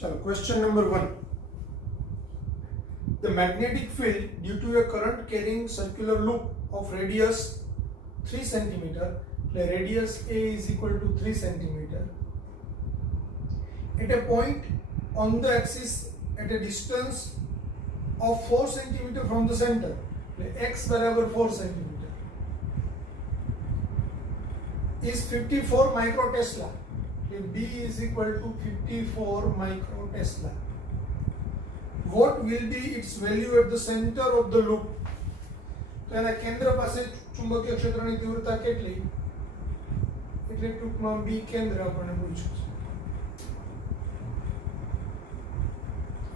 चलो question number 1. The magnetic field due to a current carrying circular loop of radius 3 cm, the radius A is equal to 3 cm, at a point on the axis at a distance of 4 cm from the center, x बराबर 4 cm, is 54 microtesla. B is equal to 54 microtesla. What will be its value at the center of the loop? તો એના કેન્દ્ર પાસે ચુંબકીય ક્ષેત્રની તીવ્રતા કેટલી, એટલે ટૂંકમાં બી કેન્દ્ર આપણને પૂછ્યું છે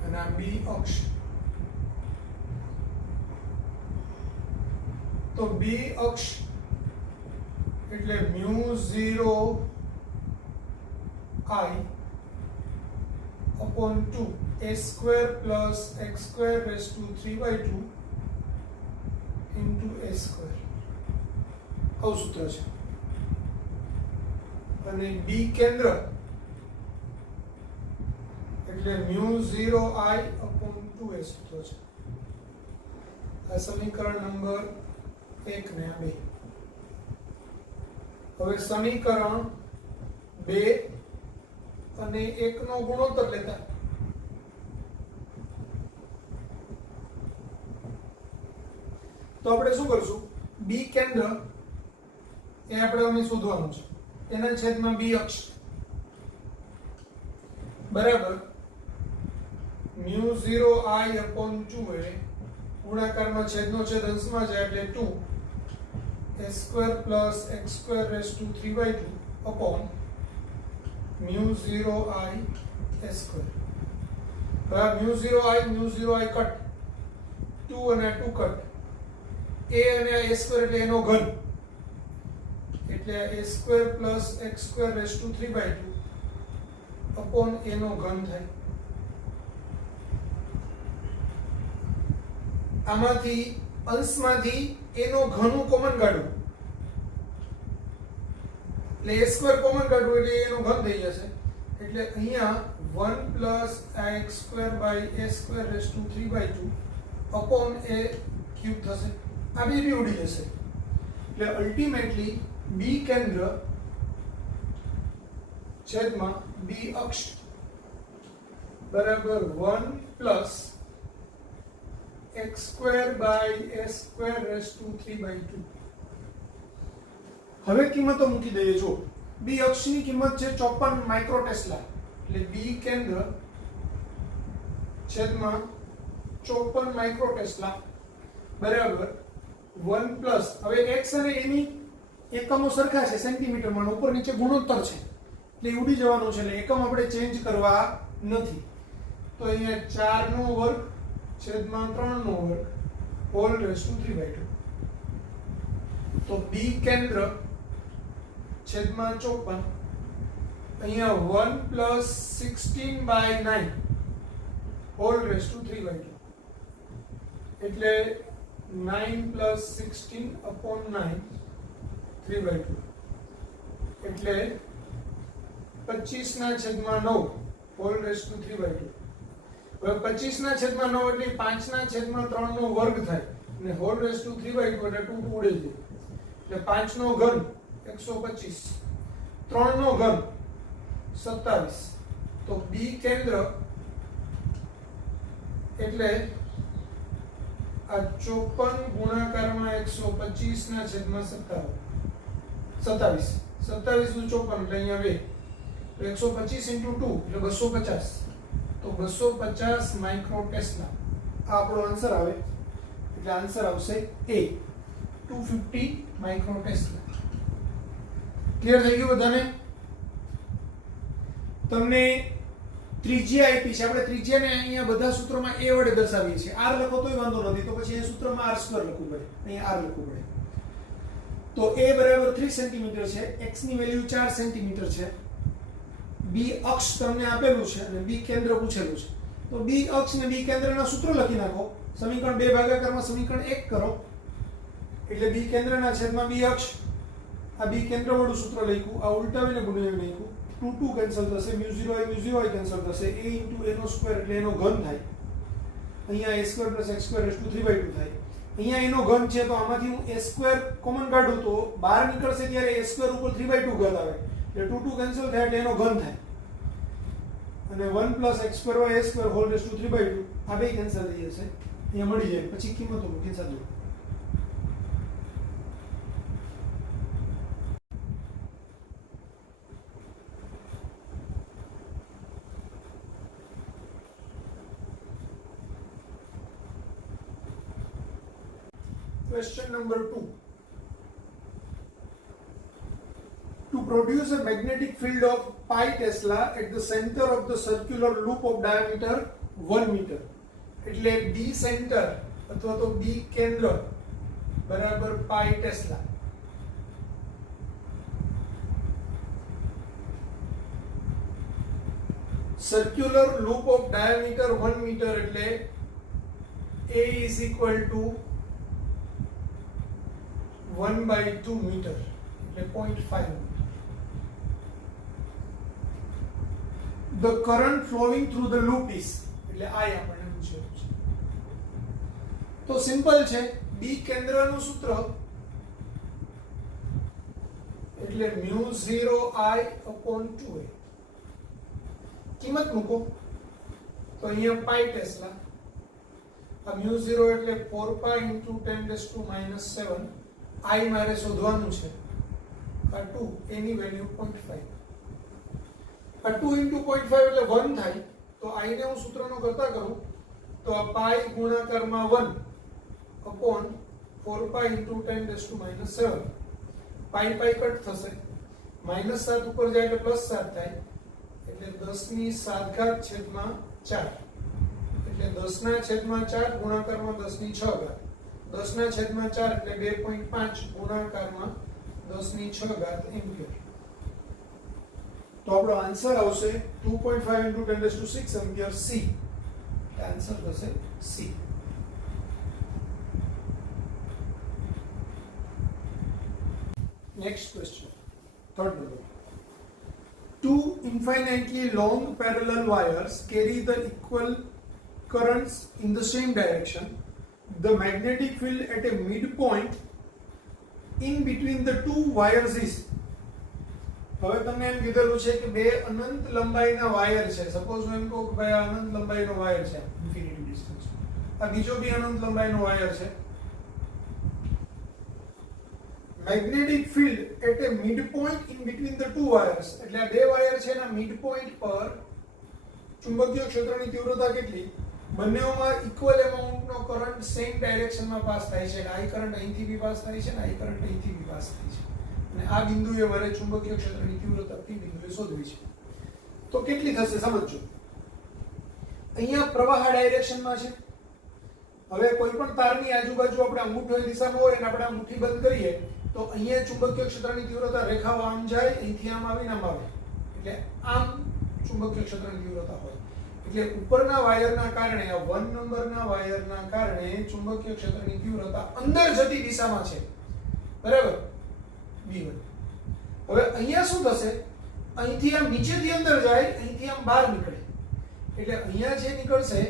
અને આ બી અક્ષ. તો બી અક્ષ એટલે μ0 I upon 2 a square plus x square raised to 3/2 into a square. આવું સૂત્ર છે. અને b કેન્દ્ર એટલે μ0 I upon 2a સૂત્ર છે. આ સમીકરણ નંબર 1 ને આ 2. હવે સમીકરણ 2 અને 1 નો ગુણોત્તર લેતા તો આપણે શું કરશું, બી કેન્દ્ર એ આપણે અમે શોધવાનું છે, એના છેદમાં બી અક્ષ બરાબર μ0 I upon 2a ગુણાકારમાં છેદનો છેદ અંશમાં જાય એટલે 2 a square plus x square raised to 3/2 upon μ0 I a square. μ0 I cut 2 અને 2 કટ a અને a square એટલે એનો ઘન એટલે a square plus x square raised to 3/2 upon a નો ઘન થાય. આમાંથી અંશમાંથી a નો ઘનનું કોમન કાઢવું એટલે a સ્ક્વેર કોમન કાઢવું એટલે a નો ઘન થઈ જશે. એટલે અહીંયા 1 plus x square by a square raised to 3/2 upon a cube થશે. આ બે બી ઉડી જશે. એટલે અલ્ટિમેટલી b કેન્દ્ર છેદમાં b અક્ષ બરાબર 1 plus x square by a square raised to 3/2. હવે કિંમતો મૂકી દઈએ. જો બી અક્ષની કિંમત છે 54 માઇક્રોટેસ્લા એટલે બી કેન્દ્ર છેદમાં 54 માઇક્રોટેસ્લા બરાબર 1 પ્લસ, હવે x અને a ની એકમો સરખા છે સેન્ટીમીટરમાં, ઉપર નીચે ગુણોત્તર છે એટલે ઉડી જવાનું છે, એટલે એકમ આપણે ચેન્જ કરવા નથી. તો અહીંયા 4 નો વર્ગ છેદમાં 3 નો વર્ગ હોલ રેઝ ટુ 3/2. તો બી કેન્દ્ર છેદમાં 54 અહીંયા 1 plus 16/9 હોલ રેઝ ટુ 3/2 એટલે 9 plus 16 upon 9 3/2 એટલે 25 ના છેદમાં 9 હોલ રેઝ ટુ 3/2. હવે 25 ના છેદમાં 9 એટલે 5 ના છેદમાં 3 નો વર્ગ થાય અને હોલ રેઝ ટુ 3/2 એટલે 2 ઉડે છે એટલે 5 નો ઘન 125, 3 નો ઘન 27. તો બી કેન્દ્ર એટલે આ 54 ગુણાકારમાં 125 ના છેદમાં 27 નું 54 એટલે અહીંયા 2 તો 125 into 2 એટલે 250. તો 250 માઇક્રોટેસ્લા આ આપણો આન્સર આવે. એટલે આન્સર આવશે A 250 માઇક્રોટેસ્લા. ક્લિયર થઈ ગયું બધાને? તમને ત્રિજ્યા આપી છે, આપણે ત્રિજ્યાને અહીંયા બધા સૂત્રોમાં a વડે દર્શાવીએ છીએ. r લખો તોય વાંધો નથી, તો પછી એ સૂત્રમાં r² લખવું પડે, અહીંયા r લખવું પડે. તો a બરાબર 3 સેન્ટીમીટર છે, x ની વેલ્યુ 4 સેન્ટીમીટર છે, b અક્ષ તમને આપેલું છે અને b કેન્દ્ર પૂછેલું છે. તો b અક્ષ ને b કેન્દ્રના સૂત્રો લખી નાખો. સમીકરણ 2 ભાગાકારમાં સમીકરણ 1 કરો એટલે b કેન્દ્રના છેદમાં b અક્ષ, આ b કેન્દ્ર વાળું સૂત્ર લખ્યું, આ ઉલટાવીને ગુણાવી નાખ્યું 2 કેન્સલ થશે, મ્યુ 0 કેન્સલ થશે, a * a નો સ્ક્વેર એટલે એનો ઘન થાય. અહીંયા a² + x² = 3/2 થાય. અહીંયા એનો ઘન છે તો આમાંથી હું a² કોમન કાઢું તો બહાર નીકળશે ત્યારે a² ઉપર 3/2 ઘાત આવે એટલે 2 કેન્સલ થાય એટલે એનો ઘન થાય. અને 1 + x² / a² hall raise to 3/2 આ બે કેન્સલ થઈ જશે. અહીંયા મળી જાય. પછી કિંમતો મૂકી સાદો. Question number 2. To produce a magnetic field of pi Tesla at the center of the circular loop of diameter 1 meter. એટલે B center અથવા તો B કેન્દ્ર બરાબર pi Tesla. Circular loop of diameter 1 meter એટલે A is equal to 1/2 meter એટલે 0.5 meter. The current flowing through the loop is એટલે I આપણને પૂછેલું છે. તો સિમ્પલ છે. B કેન્દ્રનું સૂત્ર એટલે મ્યુ 0I/2a. કિંમત મૂકો તો અહીંયા પાઈ ટેસ્લા. આ મ્યુ 0 એટલે 4 pi × 10⁻⁻⁷. I મારે શોધવાનું છે. આ 2 એની વેલ્યુ 0.5. આ 2 × 0.5 એટલે 1 થાય. તો I ને હું સૂત્રનો કરતા કરું તો આ પાઈ ગુણાકારમાં 1 upon 4 pi × 10⁻⁷. પાઈ પાઈ કટ થશે. -7 ઉપર જાય એટલે +7 થાય. એટલે 10⁻⁷/4 એટલે 10⁻⁴ ગુણાકારમાં 10⁶. 10⁻⁴ એટલે 2.5 ગુણાકારમાં 10⁶ એમ્પિયર. તો આપણો આન્સર આવશે 2.5 × 10⁶ એમ્પિયર C. આન્સર થશે C. Next question, third number. Two infinitely long parallel wires carry the equal currents in the same direction. The magnetic field at a midpoint in between the two wires is. હવે તમને એમ કીધેલું છે કે બે અનંત લંબાઈના wire છે. Suppose હું એમ કહું કે ભાઈ આ અનંત લંબાઈનો વાયર છે, ઇન્ફિનિટી ડિસ્ટન્સ. આ બીજો બી અનંત લંબાઈનો વાયર છે. Magnetic field at a midpoint in between the two wires એટલે આ બે વાયર છે એના મિડપોઇન્ટ પર ચુંબકીય ક્ષેત્રની તીવ્રતા કેટલી? બંનેઓમાં ઇક્વલ એમાઉન્ટનો કરંટ સેમ ડાયરેક્શનમાં પાસ થાય છે. આઈ કરંટ અહીંથી બી પાસ થાય છે અને આઈ કરંટ અહીંથી બી પાસ થાય છે. અને આ બિંદુએ મારે ચુંબકીય ક્ષેત્રની તીવ્રતા P બિંદુએ શોધવી છે. તો કેટલી થશે સમજો. અહીંયા પ્રવાહ ડાયરેક્શનમાં છે. હવે કોઈ પણ તારની આજુબાજુ આપણે અંગૂઠોની દિશામાં હોય અને આપણે આ મુઠ્ઠી બંધ કરીએ તો અહીંયા ચુંબકીય ક્ષેત્રની તીવ્રતા રેખાઓ આમ જાય, અહીંથી આમ આવીને આમ આવે એટલે આમ ચુંબકીય ક્ષેત્રની તીવ્રતા હોય. એટલે ઉપરના વાયરના કારણે આ 1 નંબરના વાયરના કારણે ચુંબકીય ક્ષેત્રની તીવ્રતા અંદર જતી દિશામાં છે. બરાબર? B1. હવે અહીંયા શું થશે? અહીંથી આમ નીચેથી અંદર જાય, અહીંથી આમ બહાર નીકળે. એટલે અહીંયા જે નીકળશે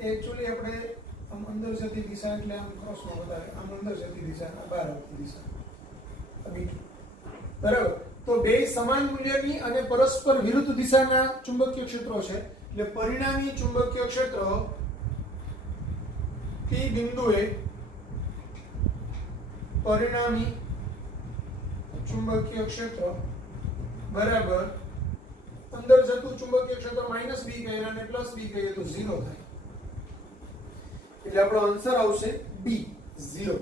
એ એક્ચ્યુઅલી આપણે આમ અંદર જતી દિશા એટલે આમ ક્રોસમાં વધારે આમ અંદર જતી દિશા, બહાર આવતી દિશા. B2. બરાબર? તો બે સમાન મૂલ્યની અને પરસ્પર વિરુદ્ધ દિશાના ચુંબકીય ક્ષેત્રો છે. એટલે પરિણામી ચુંબકીય ક્ષેત્ર P બિંદુએ પરિણામી ચુંબકીય ક્ષેત્ર બરાબર અંદર જતું ચુંબકીય ક્ષેત્ર -B કહીએ અને +B કહીએ તો 0 થાય. એટલે આપણો આન્સર આવશે B 0.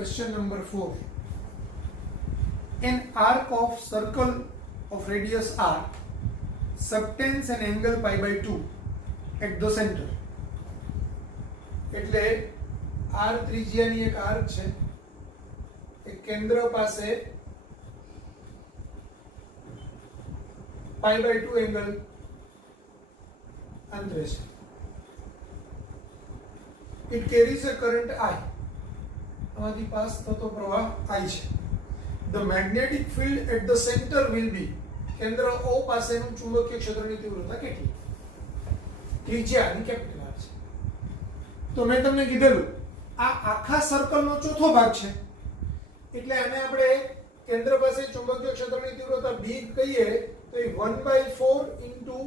Question number 4. An arc of circle of radius r subtends an angle π/2 at the center. એટલે r ત્રિજ્યાની એક આર્ક છે. એક કેન્દ્ર પાસે π/2 એંગલ આંતરે છે. It carries a current I. આમાંથી પાસ થતો પ્રવાહ I છે. The magnetic field at the center will be. કેન્દ્ર O પાસેનું ચુંબકીય ક્ષેત્રની તીવ્રતા કેટલી? ત્રિજ્યાની કેપિટલ R છે. તો મેં તમને કીધેલું આ આખા સર્કલનો ચોથો ભાગ છે, એટલે આને આપણે કેન્દ્ર પાસે ચુંબકીય ક્ષેત્રની તીવ્રતા B કહીએ તો એ 1/4 ઇન્ટુ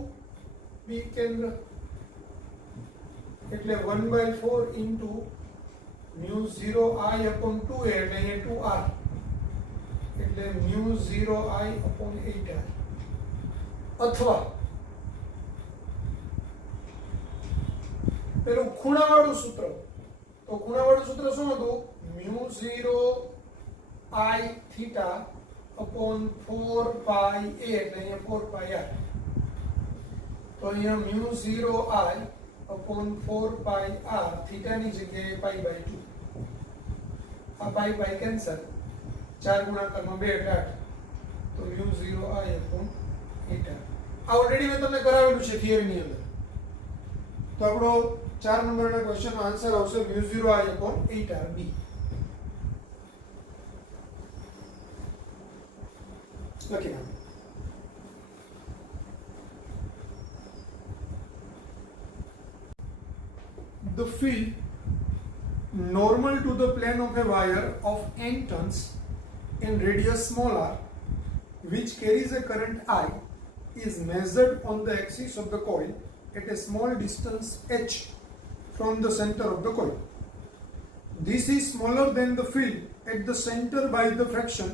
B કેન્દ્ર, એટલે 1/4 into mu 0I upon 2a એટલે અહીંયા 2r એટલે મ્યુ 0I upon 8r. અથવા પેલું ખૂણાવાળું સૂત્ર, તો ખૂણાવાળું સૂત્ર શું હતું? Mu 0I theta upon 4 pi a એટલે અહીંયા 4 pi r. તો અહીંયા mu 0I upon 4 pi r થીટાની જગ્યાએ પાઈ બાય 2. આ પાઈ પાઈ કેન્સલ, 4 ગુણાકારમાં 2 એટલે 8. તો મ્યુ 0I upon 8r. આ ઓલરેડી મેં તમને કરાવેલું છે થિયરીની અંદર. તો આપણો 4 નંબરના ક્વેશ્ચનનો આન્સર આવશે mu 0I upon 8r b. લખી નાખો. The field normal to the plane of a wire of n turns in radius small r, which carries a current I, is measured on the axis of the coil at a small distance h from the center of the coil. This is smaller than the field at the center by the fraction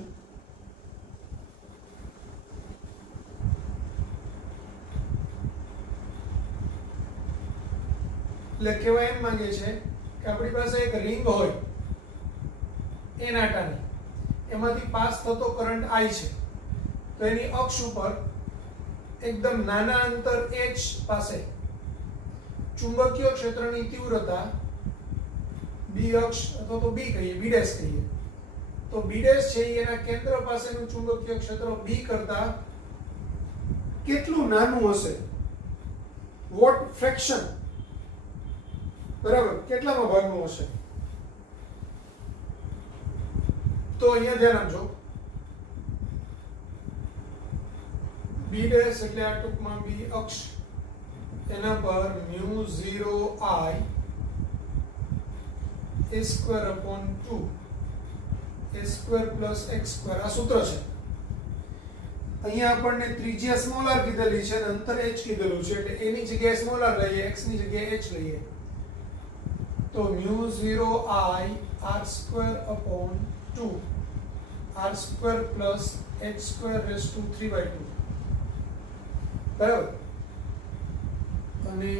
એટલે કહેવાય એમ માંગે છે કે આપણી પાસે એક ring હોય N આટાની, એમાંથી પાસ થતો કરંટ I છે, તો એની અક્ષ ઉપર એકદમ નાના અંતર h પાસે ચુંબકીય ક્ષેત્રની તીવ્રતા b અક્ષ અથવા તો b કહીએ, b ડેશ કહીએ, તો b ડેશ છે એના કેન્દ્ર પાસેનું ચુંબકીય ક્ષેત્ર b કરતા કેટલું નાનું હશે? વોટ ફ્રેક્શન, બરાબર, કેટલામાં ભાગનું હશે? તો અહીંયા ધ્યાન આપજો, b ડેશ એટલે આ ટૂંકમાં b અક્ષ, એના પર mu 0I a square upon 2 a square plus x square આ સૂત્ર છે. અહીંયા આપણને ત્રિજ્યા સ્મોલ r કીધેલી છે અને અંતર h કીધેલું છે, એટલે a ની જગ્યાએ સ્મોલ r લઈએ, x ની જગ્યાએ h લઈએ, તો mu 0I r square upon 2 r square plus h square raise to 3/2, બરાબર. અને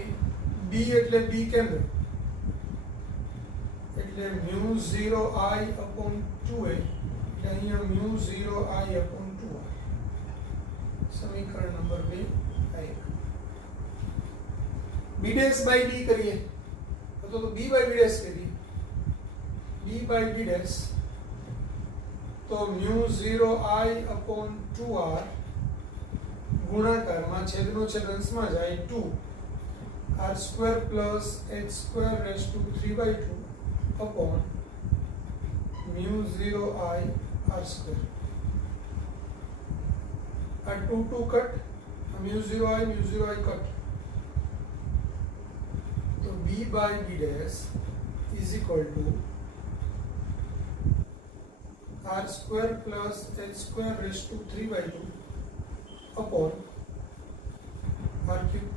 b એટલે b કેન્દ્ર એટલે મ્યુ 0I upon 2a એટલે અહીંયા મ્યુ 0I upon 2r. સમીકરણ નંબર 2 આ એક. b ડેશ બાય d કરીએ તો b બાય b ડેશ કરીએ, b બાય b ડેશ તો મ્યુ 0I upon 2r ગુણાકારમાં છેદનો છેદ અંશમાં જાય 2 r square plus h square raise to 3/2 upon mu 0I r square. આ 2 2 કટ, મ્યુ 0I કટ, તો b by b dash is equal to r square plus h square raised to 3/2 upon r cube.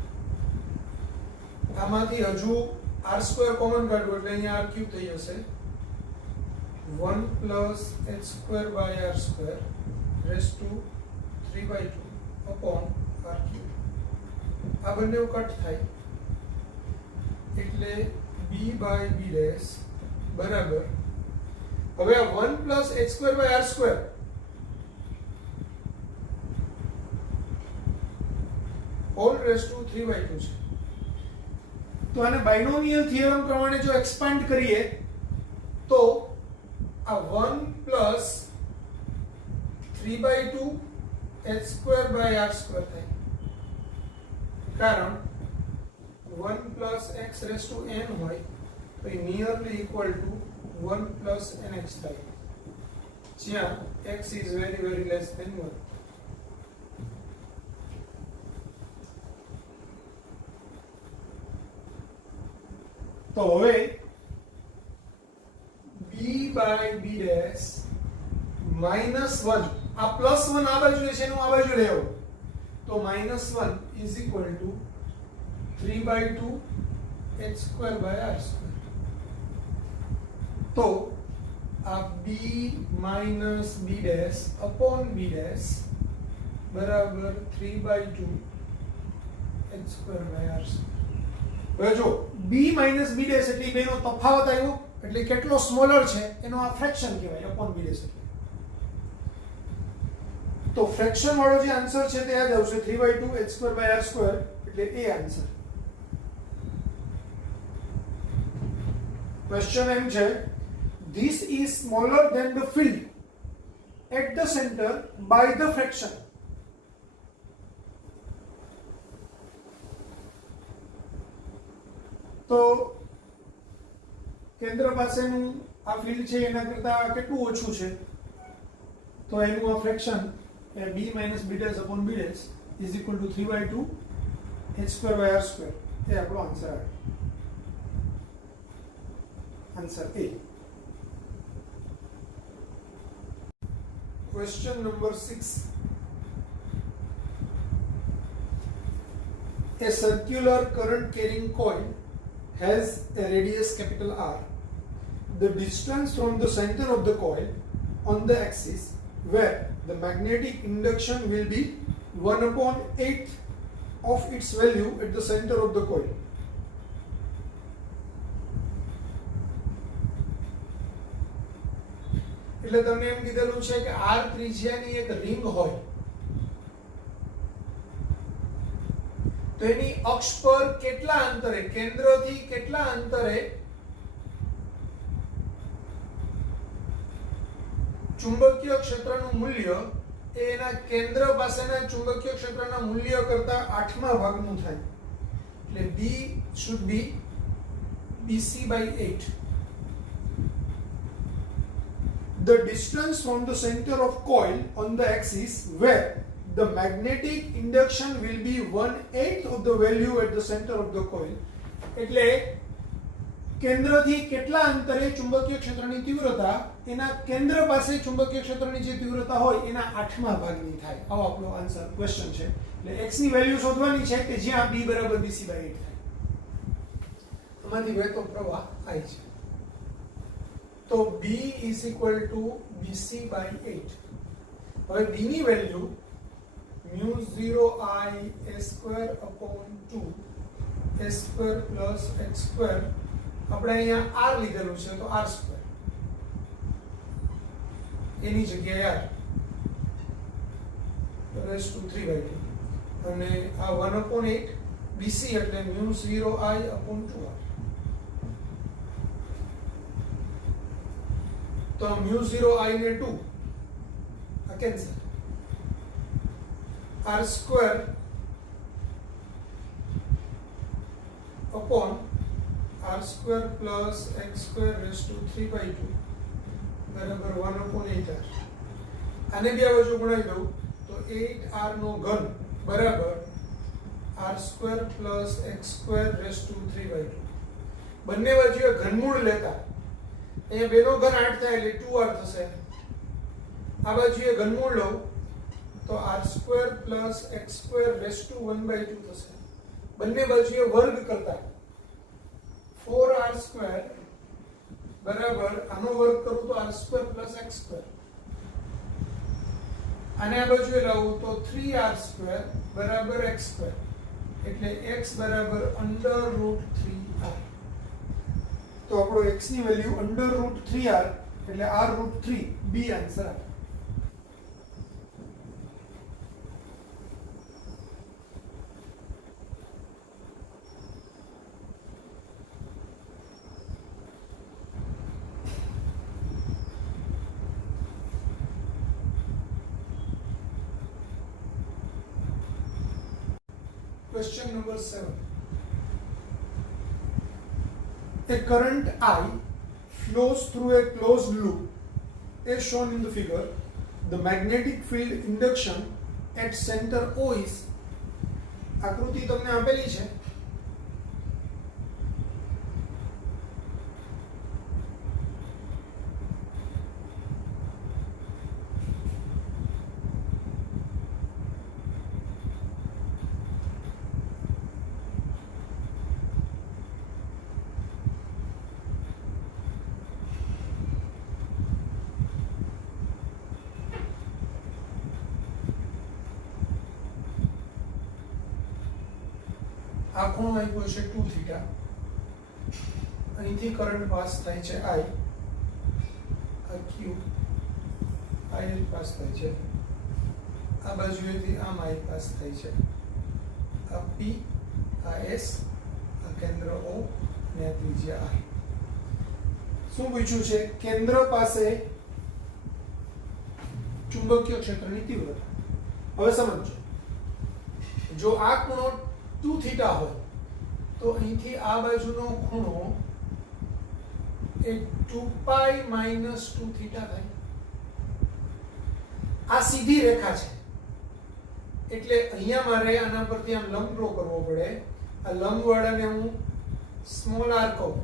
આમાંથી હજુ r square common કાઢવું એટલે અહીંયા r cube થઈ જશે 1 plus h square by r square raised to 3/2 upon r cube. આ બંને cut થાય એટલે b by b dash બરાબર, હવે આ 1 plus h square by r square whole raise to 3/2 છે. તો આને બાઇનોમિયલ થિયરમ પ્રમાણે જો એક્સપાન્ડ કરીએ તો આ 1 plus 3/2 h square by r square થાય, કારણ 1 plus x raised to n હોય તો એ nearly equal to 1 plus nx થાય, જ્યાં x is very very less than 1. તો હવે b by b dash minus 1, આ પ્લસ 1 આ બાજુ છે એનું આ બાજુ લઈ આવો, તો minus 1 is equal to 3 by 2 h square by r square. તો આ b minus b dash upon b dash બરાબર 3 by 2 h square by r square. હવે જો b minus b dash એટલે બેનો તફાવત આવ્યો એટલે કેટલો સ્મોલર છે એનો આ ફ્રેક્શન કહેવાય upon b dash એટલે. તો ફ્રેક્શન વાળો જે આન્સર છે તે આ જ આવશે 3 by 2 h square by r square એટલે એ આન્સર. ક્વેશ્ચન એમ છે this is smaller than the field at the center by the fraction. તો કેન્દ્ર પાસેનું આ ફિલ્ડ છે એના કરતા કેટલું ઓછું છે, તો એનું આ fraction A b minus b dash upon b dash is equal to 3 by 2 h square by r square. એ આપણો આન્સર આવે, answer A. Question number 6. A circular current carrying coil has a radius capital R. The distance from the center of the coil on the axis where the magnetic induction will be 1 upon 8 of its value at the center of the coil. એટલે તમને એમ કીધેલું છે કે r ત્રિજ્યાની એક ring હોય તો એની અક્ષ પર કેટલા અંતરે, કેન્દ્રથી કેટલા અંતરે ચુંબકીય ક્ષેત્રનું મૂલ્ય એ એના કેન્દ્ર પાસેના ચુંબકીય ક્ષેત્રના મૂલ્ય કરતા 8મા ભાગનું થાય. એટલે b should be bc by 8. The distance from the center of coil on the axis where the magnetic induction will be 1/8 of the value at the center of the coil. એટલે કેન્દ્રથી કેટલા અંતરે ચુંબકીય ક્ષેત્રની તીવ્રતા એના કેન્દ્ર પાસે ચુંબકીય ક્ષેત્રની જે તીવ્રતા હોય એના 8મા ભાગની થાય. આવો આપણો આન્સર ક્વેશ્ચન છે. એટલે x ની વેલ્યુ શોધવાની છે કે જ્યાં b બરાબર bc by 8 થાય. આમાંથી વહેતો પ્રવાહ I છે. તો b is equal to bc by 8. હવે b ની value mu 0 I a square upon 2 a square plus x square, આપણે અહીંયા r લીધેલું છે તો r square એની જગ્યાએ r raised to 3 by 2 અને આ 1 upon 8 bc એટલે mu 0 I upon 2r. તો mu 0 I ને 2 આ cancel, r square upon r square plus x square raised to 3 by 2 બરાબર 1 upon 8r. આને બે બાજુ ગુણાવી દઉં તો 8r નો ઘન બરાબર r square plus x square raised to 3 by 2. બંને બાજુએ ઘનમૂળ લેતા અહીંયા બેનો ઘન 8 થાય એટલે 2r થશે. આ બાજુએ ઘનમૂળ લો તો r square plus x square raised to 1 by 2 થશે. બંને બાજુએ વર્ગ કરતા 4r square બરાબર આનો વર્ગ કરું તો r square plus x square. આને આ બાજુએ લાવું તો 3r square બરાબર x square એટલે x બરાબર √3r. તો આપણો x ની વેલ્યુ √3r એટલે r√3 b આન્સર આવે. Question number 7. A current I flows through a closed loop as shown in the figure. The magnetic field induction at center O is, આકૃતિ તમને આપેલી છે. આ ખૂણો આપ્યો છે 2 થીટા, અહીંથી કરંટ પાસ થાય છે I, આ Q I પાસ થાય છે, આ બાજુએથી આમ I પાસ થાય છે, આ P, આ S, આ કેન્દ્ર O અને આ ત્રિજ્યા I. શું પૂછ્યું છે? કેન્દ્ર પાસે ચુંબકીય ક્ષેત્રની તીવ્રતા. હવે સમજો, જો આ ખૂણો 2 થીટા હોય તો અહીંથી આ બાજુનો ખૂણો એ 2π - 2 થીટા થાય. આ સીધી રેખા છે એટલે અહીંયા મારે આના પરથી આમ લંબ ડ્રો કરવો પડે. આ લંબ વાળાને હું સ્મોલ r કહું.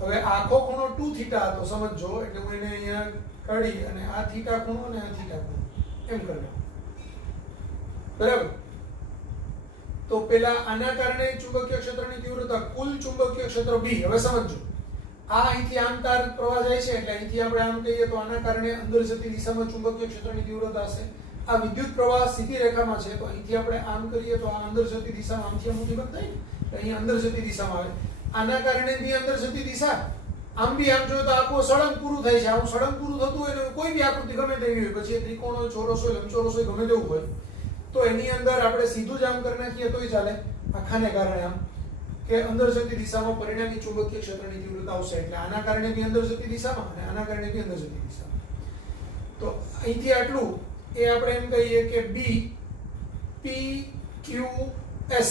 હવે આખો ખૂણો 2 થીટા હતો સમજો, એટલે હું એને અહીંયા કાઢી અને આ થીટા ખૂણો અને આ થીટા ખૂણો એમ કરી નાખું. બરાબર? તો પેલા આના કારણે ચુંબકીય ક્ષેત્રની તીવ્રતા, કુલ ચુંબકીય ક્ષેત્ર B. હવે સમજો, આ અહીંથી આમ તાર પ્રવાહ જાય છે એટલે અહીંથી આપણે આમ કહીએ તો આના કારણે અંદર જતી દિશામાં ચુંબકીય ક્ષેત્રની તીવ્રતા હશે. આ વિદ્યુત પ્રવાહ સીધી રેખામાં છે તો અહીંથી આપણે આમ કરીએ તો આ અંદર જતી દિશામાં આમથી આમથી બંધ થાય ને, તો અહીં અંદર જતી દિશામાં આવે. આના કારણે બી અંદર જતી દિશા, આમ બી આમ જોઈએ તો આખું સળંગ પૂરું થાય છે. આવું સળંગ પૂરું થતું હોય ને કોઈ બી આકૃતિ ગમે તેવી હોય, પછી ત્રિકોણ હોય, ચોરસ હોય, લંબચોરસ હોય, ગમે તેવું હોય, તો એની અંદર આપણે સીધું જ આમ કરી નાખીએ તોય ચાલે. આખાને કારણે આમ કે અંદર જતી દિશામાં પરિણામી ચુંબકીય ક્ષેત્રની તીવ્રતા આવશે. એટલે આના કારણે બી અંદર જતી દિશામાં અને આના કારણે બી અંદર જતી દિશામાં. તો અહીંથી આટલું એ આપણે એમ કહીએ કે B P Q S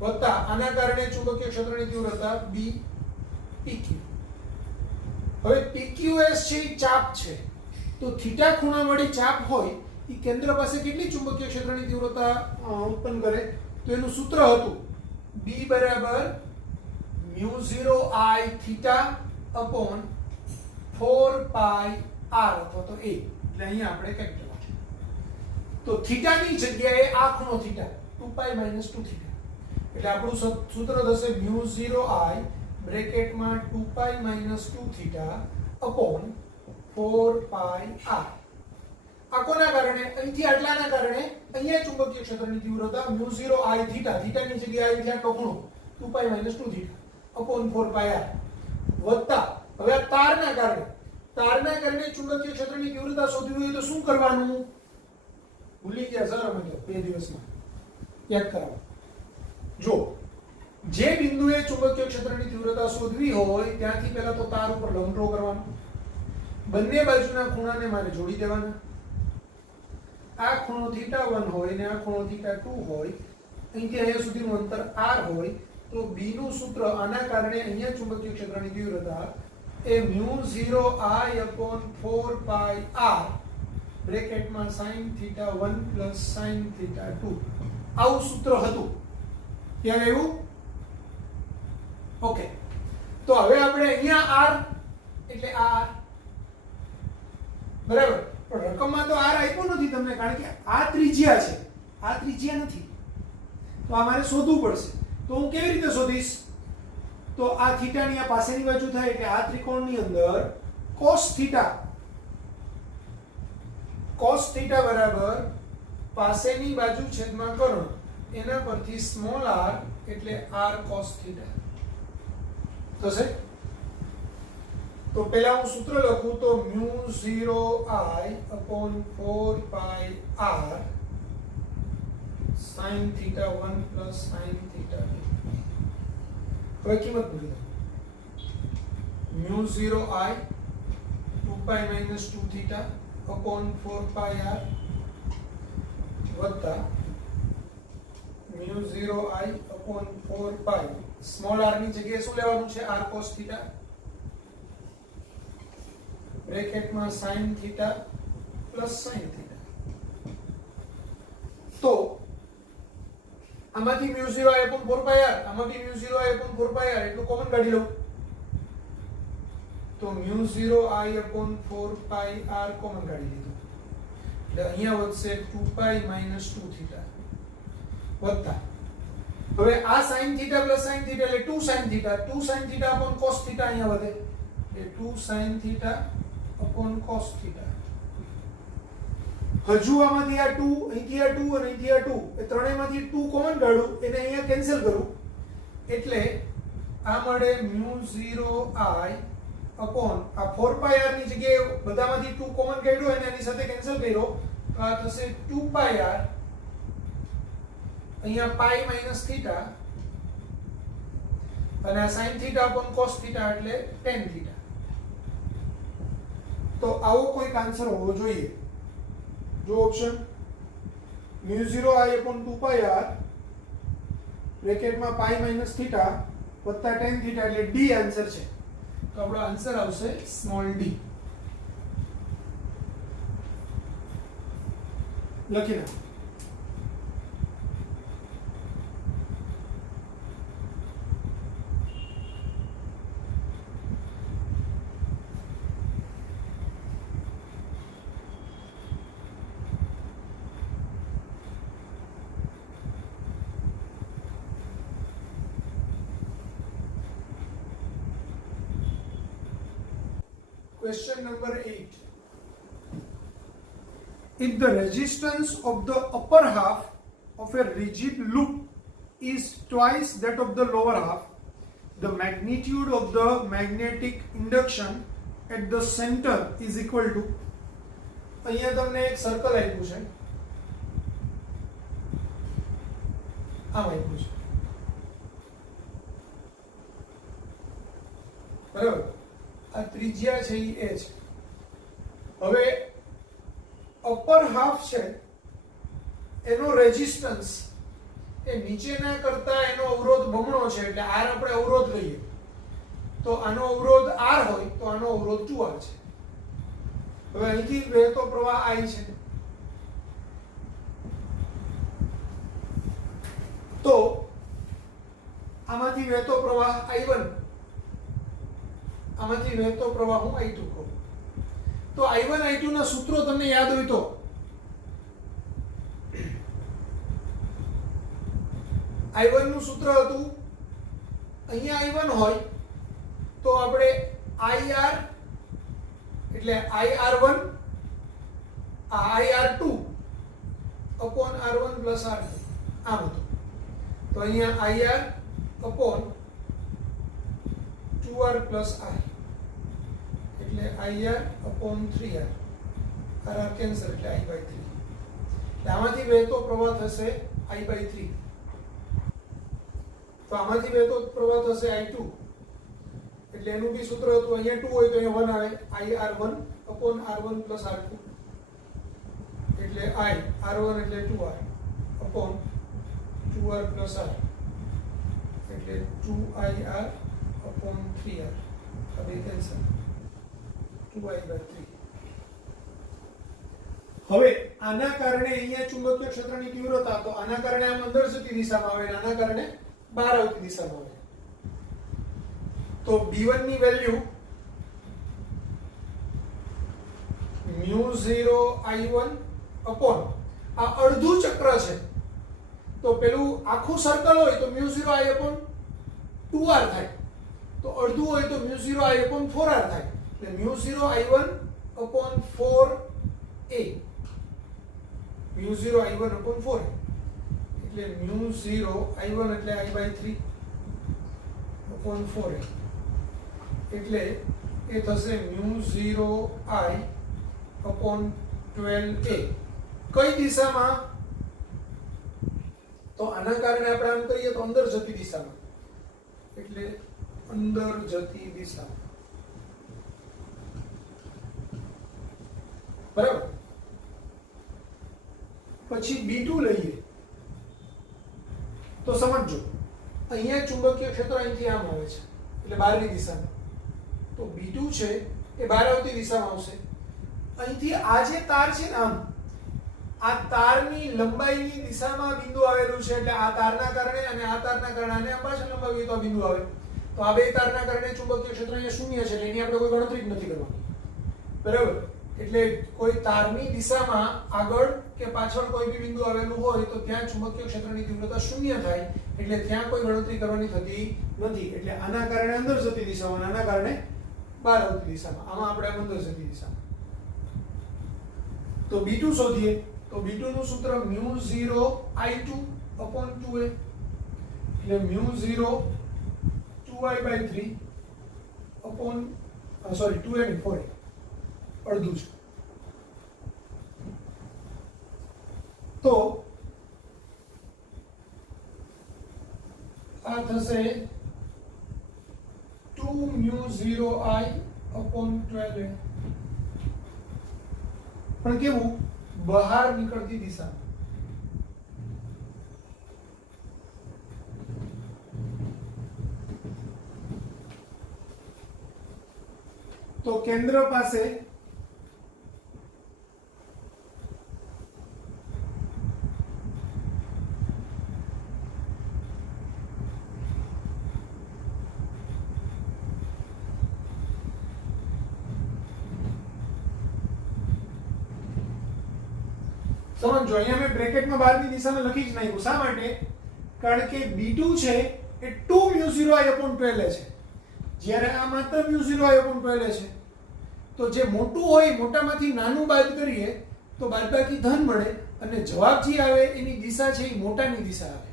વત્તા આના કારણે ચુંબકીય ક્ષેત્રની તીવ્રતા B PQ. હવે PQS છે એ ચાપ છે, તો થીટા ખૂણાવાળી ચાપ હોય એ કેન્દ્ર પાસે કેટલી ચુંબકીય ક્ષેત્રની તીવ્રતા ઉત્પન્ન કરે? તો એનું સૂત્ર હતું B બરાબર μ0I થીટા અપોન 4π r અથવા તો a. એટલે અહીંયા આપણે કેપિટલ છે. તો થીટાની જગ્યાએ આ ખૂણો થીટા 2π - 2 થીટા, એટલે આપણું સૂત્ર થશે μ0I બ્રેકેટમાં 2π - 2 થીટા અપોન 4π r. આ કોના કારણે? અહીંથી આટલાના કારણે અહીંયા ચુંબકીય ક્ષેત્રની તીવ્રતા μ0I થીટા, થીટાની જગ્યાએ અહીંથી આટલો ખૂણો 2π - 2 થીટા અપોન 4π r વત્તા હવે આ તારના કારણે ચુંબકીય ક્ષેત્રની તીવ્રતા શોધવી હોય તો શું કરવાનું? ભૂલી ગયા સર અમે તો 2 દિવસમાં યાદ કરાવો. જો જે બિંદુએ ચુંબકીય ક્ષેત્રની તીવ્રતા શોધવી હોય ત્યાંથી પહેલા તો તાર ઉપર લંબ ડ્રો કરવાનો. બંને બાજુના ખૂણાને મારે જોડી દેવાના. આ ખૂણો θ1 હોય ને આ ખૂણો θ2 હોય, અહીંથી અહીંયા સુધીનું અંતર r હોય, તો B નું સૂત્ર આના કારણે અહીંયા ચુંબકીય ક્ષેત્રની તીવ્રતા એ μ0I upon 4π r બ્રેકેટમાં sin θ1 plus sin θ2 આવું સૂત્ર હતું. યાદ આવ્યું? ઓકે. તો હવે આપણે અહીંયા r એટલે r બરાબર, પણ રકમમાં તો r આપ્યો નથી તમને, કારણ કે આ ત્રિજ્યા છે, આ ત્રિજ્યા નથી, તો આ મારે શોધવું પડશે. તો હું કેવી રીતે શોધીશ? તો આ થીટાની આ પાસેની બાજુ થાય એટલે આ ત્રિકોણની અંદર cos થીટા બરાબર પાસેની બાજુ છેદમાં કર્ણ, એના પરથી સ્મોલ r એટલે r cos થીટા થશે. તો પહેલા હું સૂત્ર લખું તો μ0I upon 4π r sin θ1 plus sin θ2. હવે કિંમત ભૂલી μ0I 2π - 2 થીટા upon 4π r વત્તા mu 0 I upon 4 pi small r ની જગ્યાએ શું લેવાનું છે r cos થીટા બ્રેકેટમાં sin theta plus sin theta તો આમાંથી mu 0 I upon 4 pi r આમાંથી mu 0 I upon 4 pi r એટલું કોમન કાઢી લો તો mu 0 I upon 4 pi r common કાઢી લીધું એટલે અહીંયા વધશે 2 પાઈ - 2 થીટા વત્તા હવે આ sin theta plus sin theta એટલે 2 sin theta 2 sin theta upon cos theta અહીંયા વધે એટલે 2 sin theta upon cos theta હજુ આમાંથી આ 2 અહીંથી આ 2 અને અહીંથી આ 2 એ ત્રણેયમાંથી 2 કોમન કાઢું એને અહીંયા કેન્સલ કરું એટલે આ મળે μ0 I upon આ 4 પાઈ r ની જગ્યાએ બધામાંથી 2 કોમન કાઢ્યો અને એની સાથે કેન્સલ કર્યો તો આ થશે 2 પાઈ r અહીંયા પાઈ માઈનસ થીટા અને આ sin theta upon cos theta એટલે tan થીટા તો આવો કોઈક આન્સર હોવો જોઈએ જો option μ0 I upon 2 pi r બ્રેકેટમાં પાઈ માઈનસ થીટા વત્તા tan થીટા એટલે ડી આન્સર છે તો આપણો આન્સર આવશે સ્મોલ ડી લખી નાખો Question number 8. If the resistance of the upper half of a rigid loop is twice that of the lower half, the magnitude of the magnetic induction at the center is equal to અહીંયા તમને એક circle આપ્યું છે આમ આપ્યું છે બરાબર આ ત્રિજ્યા છે ઈ a છે હવે અપર હાફ છે એનો રેઝિસ્ટન્સ એ નીચેના કરતા એનો અવરોધ બમણો છે એટલે r આપણે અવરોધ લઈએ તો આનો અવરોધ r હોય તો આનો અવરોધ 2r છે હવે અહીંથી વહેતો પ્રવાહ I છે તો આમાંથી વહેતો પ્રવાહ I1 આમાંથી વહેતો પ્રવાહ હું I2 કહું તો I1 I2 ના સૂત્રો તમને યાદ હોય તો I1 નું સૂત્ર હતું અહીંયા I1 હોય તો આપણે IR એટલે IR1 આ IR2 upon R1 plus R2 આમ હતું તો અહીંયા IR upon 2R plus I એટલે IR upon 3R RR cancel એટલે I by 3 એટલે આમાંથી વહેતો પ્રવાહ થશે I by 3 તો આમાંથી વહેતો પ્રવાહ થશે I2 એટલે એનું બી સૂત્ર હતું અહીંયા 2 હોય તો અહીંયા 1 આવે IR1 upon R1 plus R2 એટલે I R1 એટલે 2R upon 2R plus R એટલે 2IR upon 3R હવે કેન્સલ 2I by 3 હવે આના કારણે અહીંયા ચુંબકીય ક્ષેત્રની તીવ્રતા તો આના કારણે આમ અંદર જતી દિશામાં આવે અને આના કારણે બહાર આવતી દિશામાં આવે તો B1 ની વેલ્યુ μ0 I1 upon આ અડધું ચક્ર છે તો પેલું આખું સર્કલ હોય તો μ0 I upon 2R થાય તો અડધું હોય તો μ0 I upon 4R થાય એટલે μ0 I1 upon 4A μ0 I1 upon 4 એટલે μ0 I1 એટલે I by 3 upon 4A એટલે એ થશે μ0 I upon 12A કઈ દિશામાં તો આના કારણે આપણે આમ કરીએ તો અંદર જતી દિશામાં એટલે અંદર જતી દિશા બરાબર પછી B2 લઈએ તો સમજો અહીંયા ચુંબકીય ક્ષેત્ર અહીંથી આમ આવે છે એટલે બહારની દિશામાં, તો B2 છે એ બહાર આવતી દિશામાં આવશે. અહીંથી આ જે તાર છે ને આમ, આ તારની લંબાઈની દિશામાં બિંદુ આવેલું છે એટલે આ તારના કારણે અને આ તારના કારણે આને આમ પાછળ લંબાવીએ તો આ બિંદુ આવે. તો આ બે તારના કારણે ચુંબકીય ક્ષેત્ર અહીંયા શૂન્ય છે એટલે એની આપણે કોઈ ગણતરી જ નથી કરવાની. બરાબર? એટલે કોઈ તારની દિશામાં આગળ કે પાછળ કોઈ બી બિંદુ આવેલું હોય તો ત્યાં ચુંબકીય ક્ષેત્રની તીવ્રતા શૂન્ય થાય એટલે ત્યાં કોઈ ગણતરી કરવાની થતી નથી. એટલે આના કારણે અંદર જતી દિશામાં, આના કારણે બહાર આવતી દિશામાં. આમાં આપણે અંદર જતી દિશામાં. તો B2 શોધીએ. તો B2 નું સૂત્ર μ0I2/2a એટલે μ0 2I/3 સોરી 2a નહીં 4a અડધું છે. તો આ થશે 2μ0I/12a. પણ કેવું? બહાર નીકળતી દિશા. તો કેન્દ્ર પાસે સમજો અહીંયા મેં બ્રેકેટમાં બહારની દિશામાં લખી જ નાખ્યું. શા માટે? કારણ કે B2 છે એ 2μ0I/12a છે, જ્યારે આ માત્ર μ0I/12a છે. તો જે મોટું હોય મોટામાંથી નાનું બાદ કરીએ તો બાદબાકી ધન મળે અને જવાબ જે આવે એની દિશા છે એ મોટાની દિશા આવે.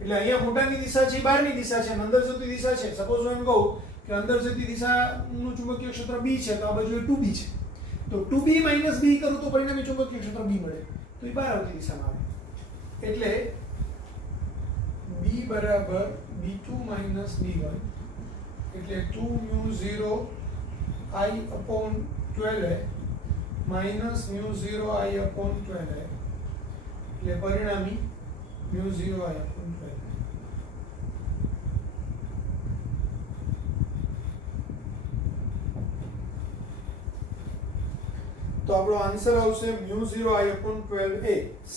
એટલે અહીંયા મોટાની દિશા છે બહારની દિશા છે અને અંદર જતી દિશા છે. સપોઝ હું એમ કહું કે અંદર જતી દિશાનું ચુંબકીય ક્ષેત્ર B છે તો આ બાજુ 2B છે, તો 2B - B કરું તો પરિણામી ચુંબકીય ક્ષેત્ર B મળે, તો એ બહાર આવતી દિશામાં આવે. એટલે B બરાબર B2 - B1 એટલે 2μ0I/12a -μ0I/12a એટલે પરિણામી μ0I/12a. તો આપણો આન્સર આવશે μ0I/12a C.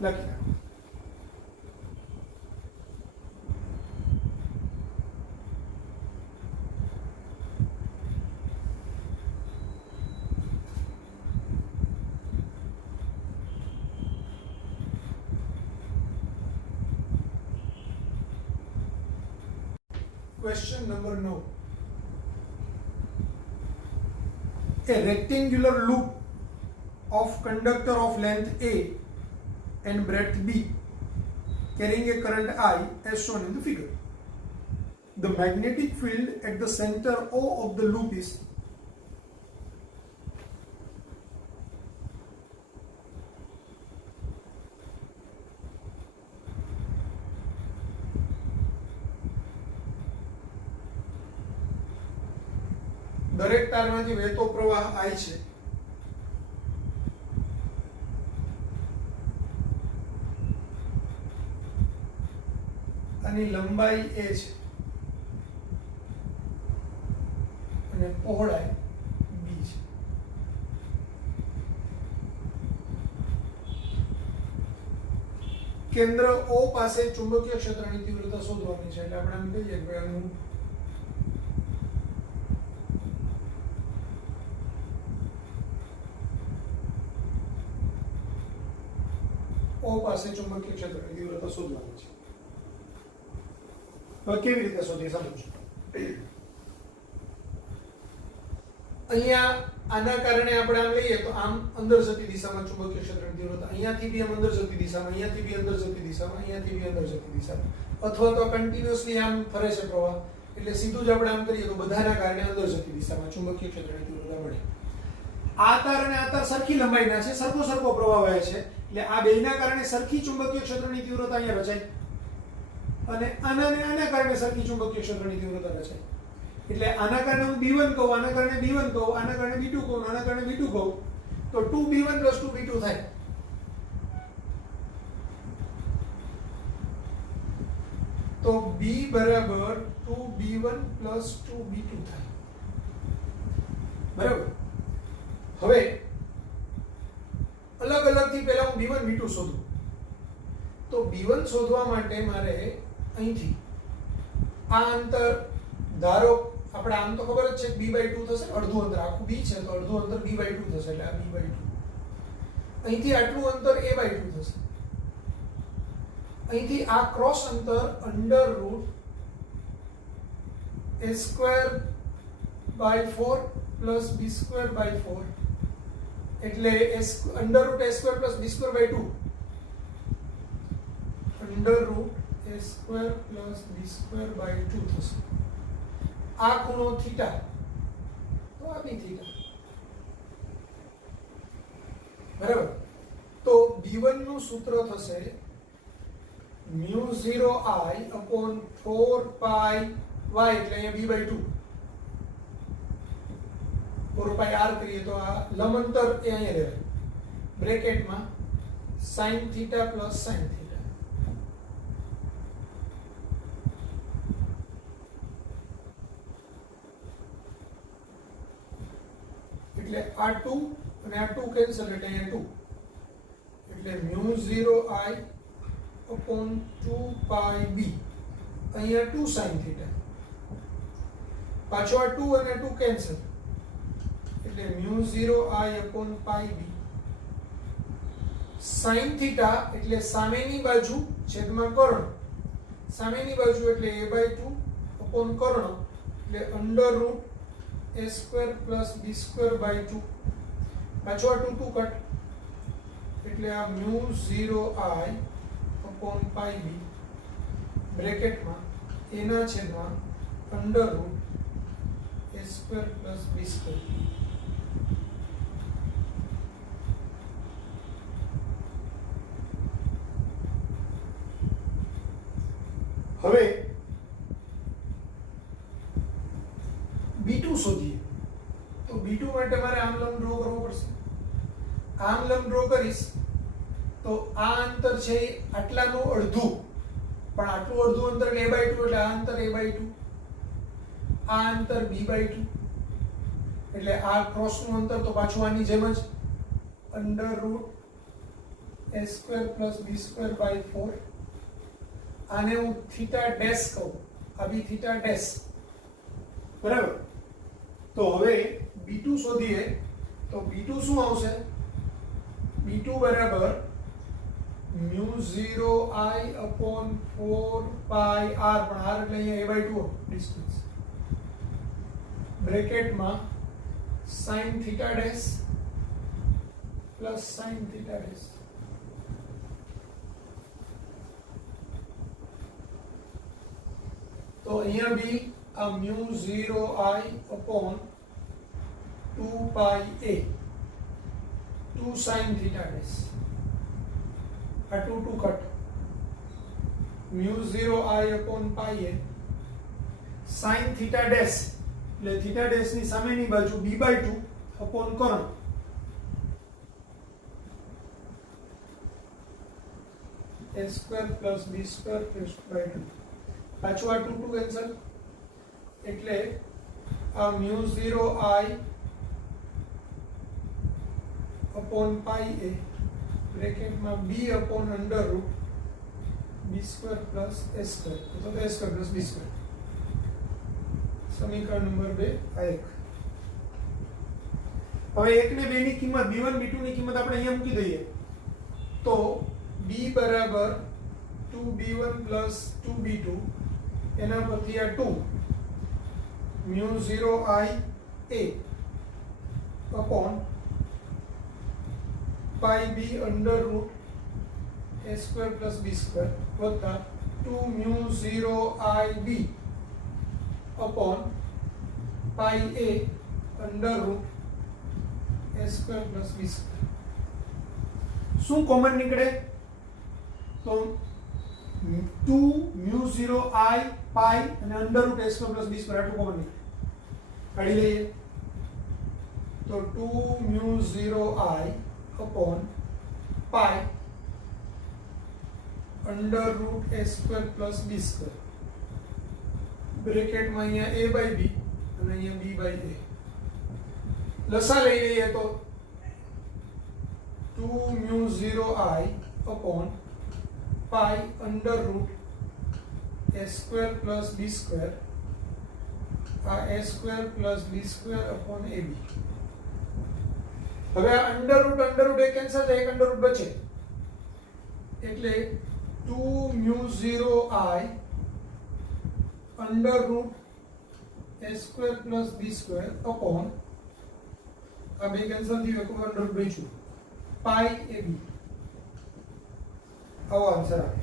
લખી નાખો. Question number 9. A rectangular loop of conductor of length A and breadth B carrying a current I as shown in the figure. The magnetic field at the center O of the loop is દરેક તારમાંથી વહેતો પ્રવાહ I છે. આની લંબાઈ A છે અને પહોળાઈ B છે. કેન્દ્ર O પાસે ચુંબકીય ક્ષેત્રની તીવ્રતા શોધવાની છે. એટલે આપણે આમ કહીએ કે આનું O પાસે ચુંબકીય ક્ષેત્રની તીવ્રતા શોધવાની છે. હવે કેવી રીતે શોધી સમજો. અહીંયા આના કારણે આપણે આમ લઈએ તો આમ અંદર જતી દિશામાં ચુંબકીય ક્ષેત્રની તીવ્રતા, અહીંયાથી બી આમ અંદર જતી દિશામાં, અહીંયાથી બી અંદર જતી દિશામાં, અહીંયાથી બી અંદર જતી દિશામાં, અથવા તો કન્ટિન્યુઅસલી આમ ફરે છે પ્રવાહ. એટલે સીધું જ આપણે આમ કરીએ તો બધાના કારણે અંદર જતી દિશામાં ચુંબકીય ક્ષેત્રની તીવ્રતા મળે. આ તાર અને આ તાર સરખી લંબાઈના છે, સરખો સરખો પ્રવાહ વહે છે. એટલે આ બેયના કારણે સરખી ચુંબકીય ક્ષેત્રની તીવ્રતા અહીંયા રચાય અને આના કારણે સરખી ચુંબકીય ક્ષેત્રની તીવ્રતા રચાય. એટલે આના કારણે હું B1 કહું, આના કારણે B1 કહું, આના કારણે B2 કહું, આના કારણે B2 કહું. તો 2b1 પ્લસ 2b2 થાય. તો b બરાબર 2b1 પ્લસ 2b2 થાય. બરાબર. હવે અલગ અલગથી પહેલા હું b1 b2 શોધું. તો b1 શોધવા માટે મારે અહીંથી આ અંતર ધારો આપણે આમ તો ખબર જ છે b/2 થશે, અડધું અંતર આખું b છે તો અડધું અંતર b/2 થશે એટલે આ b/2. અહીંથી આટલું અંતર a/2 થશે. અહીંથી આ ક્રોસ અંતર √a²/4 પ્લસ b²/4 એટલે √a² plus b²/2 √a² plus b²/2 થશે. આ ખૂણો થીટા તો આ બી થીટા. બરાબર. તો b1 નું સૂત્ર થશે μ0I/4πy એટલે અહીંયા b/2 4πr કરીએ તો આ લંબ અંતર એ અહીંયા રહેશે બ્રેકેટમાં sin theta plus sin theta. એટલે આ 2 અને આ 2 કેન્સલ એટલે અહીંયા 2 એટલે μ0I/2πb અહીંયા 2 sin થીટા. પાછો આ 2 અને 2 કેન્સલ એટલે μ0I/πb sin થીટા એટલે સામેની બાજુ છેદમાં કર્ણ. સામેની બાજુ એટલે a/2 અપોન કર્ણ એટલે √a² પ્લસ b²/2. પાછો આ 2 2 કટ એટલે આ μ0I/πb બ્રેકેટમાં a ના છેદમાં √a² પ્લસ b². હવે b2 શોધીએ. તો b2 માટે મારે આમ લંબ ડ્રો કરવો પડશે. આમ લંબ ડ્રો કરીશ તો આ અંતર છે આટલાનું અડધું, પણ આટલું અડધું અંતર a/2 એટલે આ અંતર a/2, આ અંતર b/2 એટલે આ ક્રોસનું અંતર તો પાછું આની જેમ જ √a² પ્લસ b²/4. આને હું થીટા ડેશ કહું, આ બી થીટા ડેશ. બરાબર. તો હવે b2 શોધીએ. તો b2 શું આવશે? b2 બરાબર μ0I/4πr, પણ r એટલે અહીંયા a/2 ડિસ્ટન્સ બ્રેકેટમાં sin theta dash plus sin theta dash. તો અહીંયા બી આ μ0I/2πa 2 sin થીટા ડેશ. આ 2 2 cut μ0I/πa sin theta dash એટલે થીટા ડેશ ની સામેની બાજુ b/2 અપોન કર્ણ a² પ્લસ b²/2. પાછું આ 2 2 કેન્સલ એટલે આ μ0I/πa બ્રેકેટમાં b upon √b² plus a², તો a² પ્લસ b². સમીકરણ નંબર 2 આ એક. હવે 1 ને 2 ની કિંમત b1 b2 ની કિંમત આપણે અહીંયા મૂકી દઈએ. તો b બરાબર 2b1 પ્લસ 2b2 એના પરથી આ 2 μ0I upon πb √a² plus b² વત્તા 2 μ0IB upon πa √a² plus b². શું કોમન નીકળે? તો 2 μ0I પાઈ અને √a² પ્લસ b² આટલું કોમન નીકળે. કાઢી લઈએ. તો તો 2 mu 0 I upon pi under root a square plus b square બ્રેકેટમાં અહીંયા a બાય b અને અહીંયા b બાય a લસા લઈ લઈએ તો 2 mu 0 I upon pi under root a square plus b square આ a square plus b square upon ab હવે આ અંડર રૂટ એ કેન્સલ થાય એક અંડર રૂટ બચે એટલે 2 mu 0 I under root a square plus b square upon આ બે cancel થયું એક અંડર રૂટ બચ્યું પાઈ ab આવો આન્સર આવે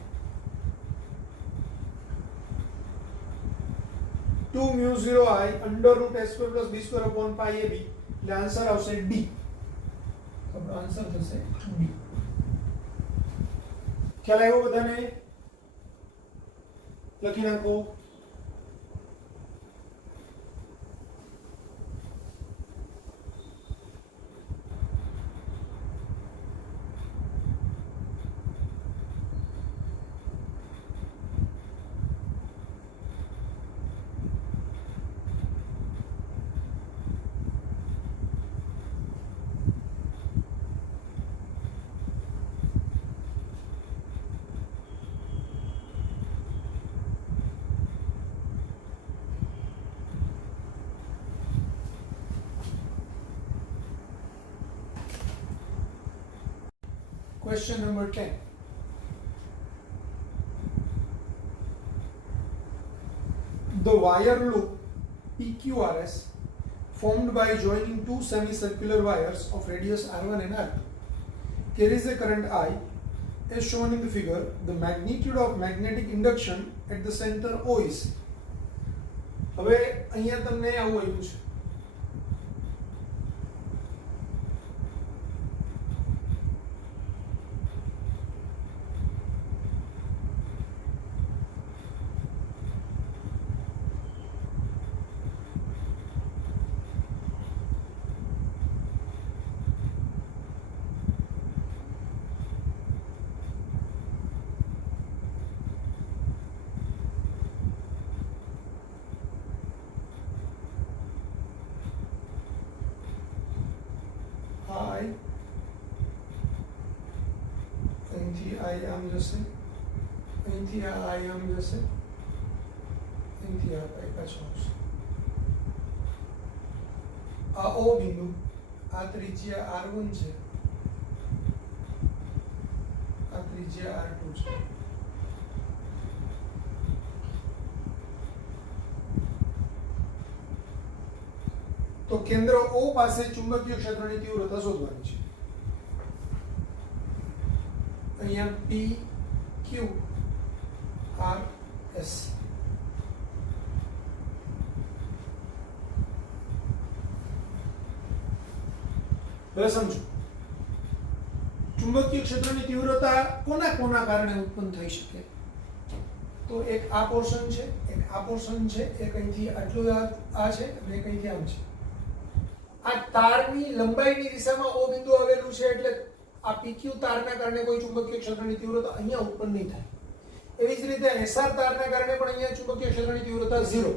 2 mu 0 I under root a square plus b square upon pi ab એટલે આન્સર આવશે d આપણો આન્સર થશે d ખ્યાલ આવ્યો બધાને લખી નાખો Question number 10. The wire loop PQRS formed by joining two semicircular wires of radius R1 and R2 carries a current I as shown in the figure. The magnitude of magnetic induction at the center O is. હવે અહીંયા તમને આવું આવ્યું છે I અહીંથી I આમ જશે અહીંથી આ I આમ જશે અહીંથી આ પાઈ પાછો આવશે આ O બિંદુ આ ત્રિજ્યા R1 છે આ ત્રિજ્યા R2 છે તો કેન્દ્ર O પાસે ચુંબકીય ક્ષેત્રની તીવ્રતા શોધવાની છે અહીંયા P Q R S હવે સમજો ચુંબકીય ક્ષેત્રની તીવ્રતા કોના કોના કારણે ઉત્પન્ન થઈ શકે તો એક આ પોર્શન છે એક આ પોર્શન છે એક અહીંથી આટલું આ છે અને એક અહીંથી આમ છે આ તારની લંબાઈની દિશામાં O બિંદુ આવેલું છે એટલે આ PQ તારના કારણે કોઈ ચુંબકીય ક્ષેત્રની તીવ્રતા અહીંયા ઉત્પન્ન નહીં થાય એવી જ રીતે SR તારના કારણે પણ અહીંયા ચુંબકીય ક્ષેત્રની તીવ્રતા 0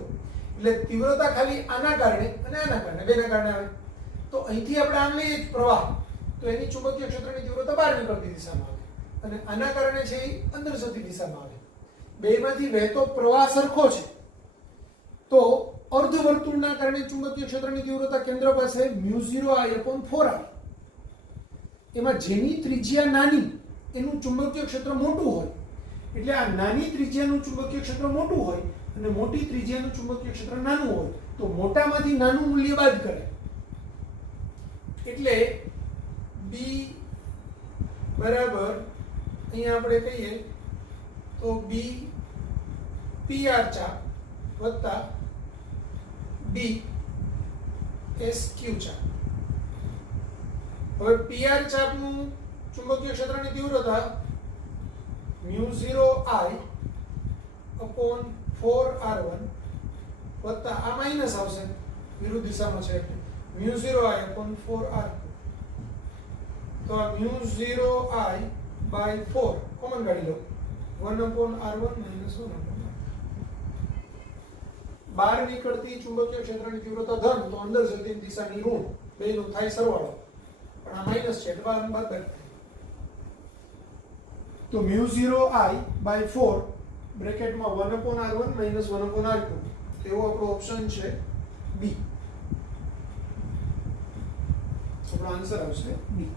એટલે તીવ્રતા ખાલી આના કારણે અને આના કારણે બેના કારણે આવે તો અહીંથી આપણે આમ લઈએ પ્રવાહ તો એની ચુંબકીય ક્ષેત્રની તીવ્રતા બહાર નીકળતી દિશામાં આવે અને આના કારણે છે એ અંદર જતી દિશામાં આવે બેમાંથી વહેતો પ્રવાહ સરખો છે તો અર્ધવર્તુળના કારણે ચુંબકીય ક્ષેત્રની તીવ્રતા કેન્દ્ર પાસે μ0I/4 આવે એમાં જેની ત્રિજ્યા નાની એનું ચુંબકીય ક્ષેત્ર મોટું હોય એટલે આ નાની ત્રિજ્યાનું ચુંબકીય ક્ષેત્ર મોટું હોય અને મોટી ત્રિજ્યાનું ચુંબકીય ક્ષેત્ર નાનું હોય તો મોટામાંથી નાનું મૂલ્ય બાદ કરે એટલે B બરાબર અહીંયા આપણે કહીએ તો B PR ચાપ વત્તા D SQ ચાપ હવે PR ચાપનું ચુંબકીય ક્ષેત્રની તીવ્રતા μ0I/4R1 વત્તા આ માઈનસ આવશે વિરુદ્ધ દિશામાં છે એટલે મ્યુ 0 I upon 4r, તો આ મ્યુ 0 I by 4 કોમન કાઢી લો, 1 upon r1 minus 1 upon r2. બહાર નીકળતી ચુંબકીય ક્ષેત્રની તીવ્રતા ધન તો અંદર જતી દિશાની ઋણ, બેનો થાય સરવાળો, પણ આ માઈનસ છે એટલે બહાર બાદબાકી થાય. તો mu 0 I by 4 બ્રેકેટમાં 1 upon r1 minus 1 upon r2, તેવો આપણો ઓપ્શન છે બી. આપણો આન્સર આવશે બી.